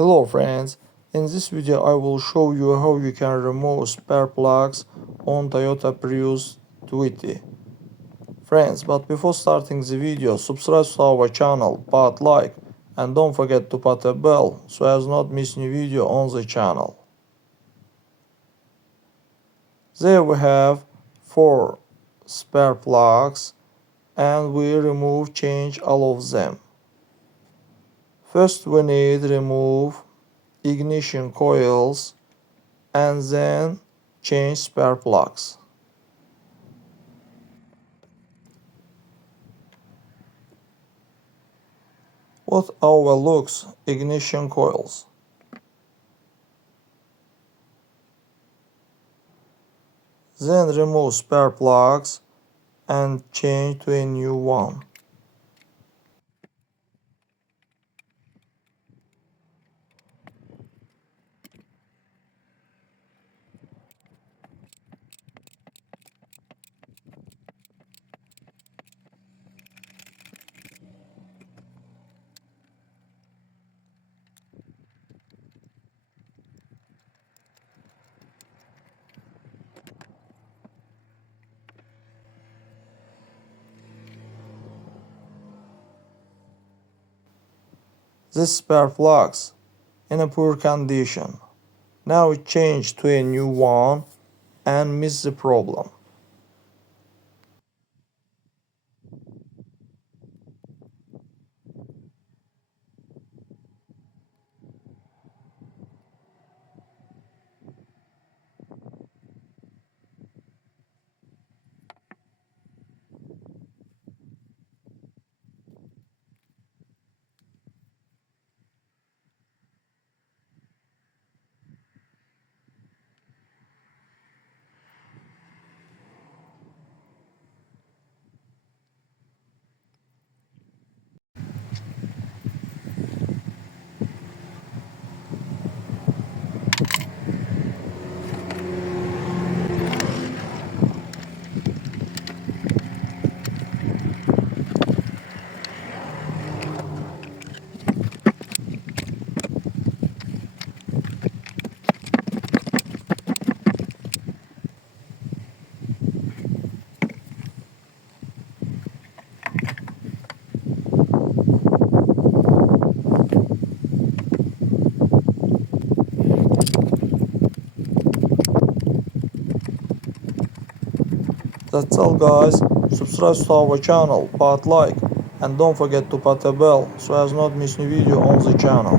Hello friends, in this video I will show you how you can remove spare plugs on Toyota Prius 20. Friends, but before starting the video, subscribe to our channel, put like and don't forget to put a bell so as not miss new video on the channel. There we have 4 spare plugs and we change all of them. First we need remove ignition coils and then change spare plugs. What overlooks ignition coils? Then remove spare plugs and change to a new one. This spare plugs in a poor condition. Now change to a new one and miss the problem. That's all guys, subscribe to our channel, put like and don't forget to put a bell so as not miss new video on the channel.